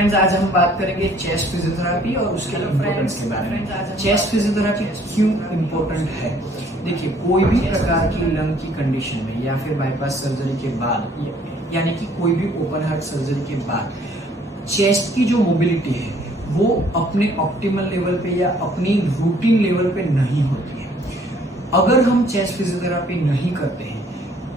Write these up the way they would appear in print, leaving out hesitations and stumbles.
Friends, आज हम बात करेंगे चेस्ट फिजियोथेरेपी और उसके इम्पोर्टेंस के बारे में। चेस्ट फिजियोथेरेपी क्यों इम्पोर्टेंट है? देखिए, कोई भी प्रकार की लंग की कंडीशन में या फिर बाईपास सर्जरी के बाद यानी कि कोई भी ओपन हार्ट सर्जरी के बाद चेस्ट की जो मोबिलिटी है वो अपने ऑप्टिमल लेवल पे या अपनी रूटीन लेवल पे नहीं होती है। अगर हम चेस्ट फिजियोथेरेपी नहीं करते हैं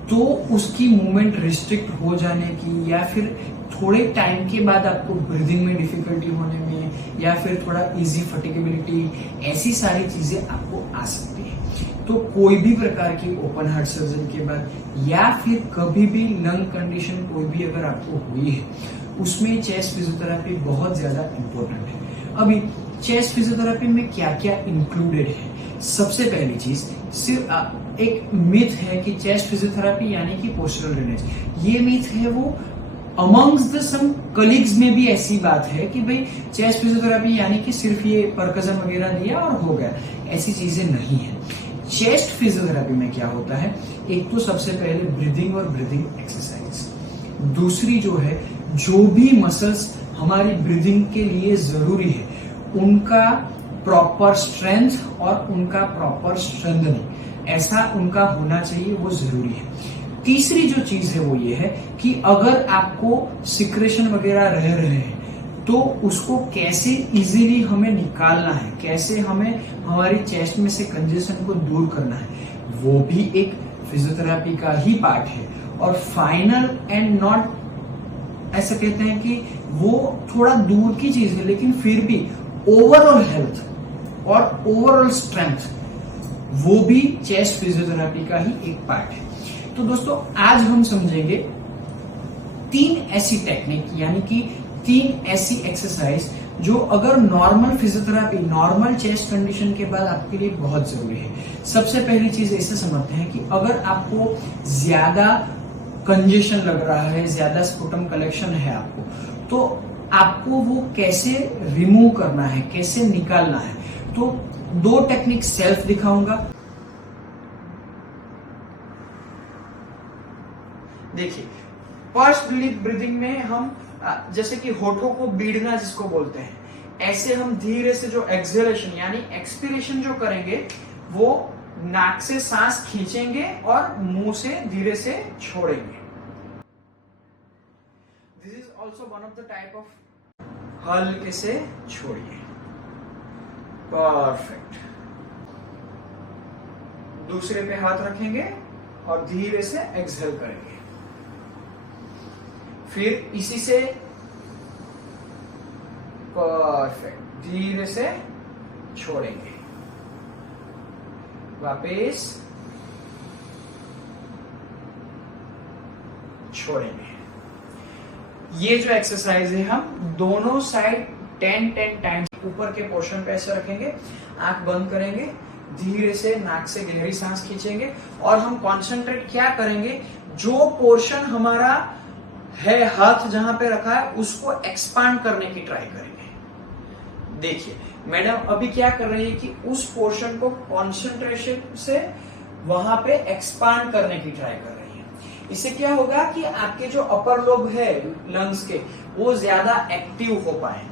तो उसकी मूवमेंट रिस्ट्रिक्ट हो जाने की या फिर थोड़े टाइम के बाद आपको ब्रीदिंग में डिफिकल्टी होने में या फिर थोड़ा इजी फटिगेबिलिटी, ऐसी सारी चीजें आपको आ सकती है। तो कोई भी प्रकार की ओपन हार्ट सर्जरी के बाद या फिर कभी भी लंग कंडीशन कोई भी अगर आपको हुई है, उसमें चेस्ट फिजियोथेरेपी बहुत ज्यादा इम्पोर्टेंट है। अभी चेस्ट फिजियोथेरेपी में क्या क्या इंक्लूडेड है? सबसे पहली चीज, सिर्फ एक मिथ है कि चेस्ट फिजियोथेरेपी यानी कि पोस्चरल ड्रेनेज। ये मिथ है, वो अमंग्स द सम कलीग्स में भी ऐसी बात है कि भाई चेस्ट फिजियोथेरेपी यानी कि सिर्फ ये परकजन वगैरह दिया और हो गया। ऐसी चीजें नहीं है। चेस्ट फिजियोथेरेपी में क्या होता है, एक तो सबसे पहले ब्रीदिंग और ब्रीदिंग एक्सरसाइज, दूसरी जो है जो भी मसल्स हमारी ब्रीदिंग के लिए जरूरी है उनका प्रॉपर स्ट्रेंथ और उनका प्रॉपर स्ट्रेंथनिंग, ऐसा उनका होना चाहिए, वो जरूरी है। तीसरी जो चीज है वो ये है कि अगर आपको सिक्रेशन वगैरह रह रहे हैं तो उसको कैसे इजीली हमें निकालना है, कैसे हमें हमारी चेस्ट में से कंजेशन को दूर करना है, वो भी एक फिजियोथेरेपी का ही पार्ट है। और फाइनल एंड नॉट, ऐसा कहते हैं कि वो थोड़ा दूर की चीज है लेकिन फिर भी ओवरऑल हेल्थ और ओवरऑल स्ट्रेंथ वो भी चेस्ट फिजियोथेरेपी का ही एक पार्ट है। तो दोस्तों, आज हम समझेंगे 3 ऐसी टेक्निक यानी कि 3 ऐसी एक्सरसाइज जो अगर normal physiotherapy, normal chest condition के बाद आपके लिए बहुत जरूरी है। सबसे पहली चीज ऐसे समझते हैं कि अगर आपको ज्यादा कंजेशन लग रहा है, ज्यादा स्पुटम कलेक्शन है आपको, तो आपको वो कैसे रिमूव करना है, कैसे निकालना है। तो 2 टेक्निक सेल्फ दिखाऊंगा। देखिए, फर्स्ट ब्रीदिंग में हम जैसे कि होठों को बीड़ना जिसको बोलते हैं, ऐसे हम धीरे से जो एक्सहेलेशन यानी एक्सपिरेशन जो करेंगे वो नाक से सांस खींचेंगे और मुंह से धीरे से छोड़ेंगे। This is also one of the type of, हल्के से छोड़िए, परफेक्ट। दूसरे पे हाथ रखेंगे और धीरे से एक्सहेल करेंगे। फिर इसी से परफेक्ट धीरे से छोड़ेंगे, वापस छोड़ेंगे। ये जो एक्सरसाइज है हम दोनों साइड 10 टाइम्स ऊपर के पोर्शन पे ऐसे रखेंगे, आंख बंद करेंगे, धीरे से नाक से गहरी सांस खींचेंगे और हम कंसंट्रेट क्या करेंगे, जो पोर्शन हमारा है हाथ जहां पे रखा है उसको एक्सपांड करने की ट्राई करेंगे। देखिए मैडम अभी क्या कर रही है कि उस पोर्शन को कंसंट्रेशन से वहां पे एक्सपांड करने की ट्राई कर रही है। इससे क्या होगा कि आपके जो अपर लोब है लंग्स के वो ज्यादा एक्टिव हो पाए।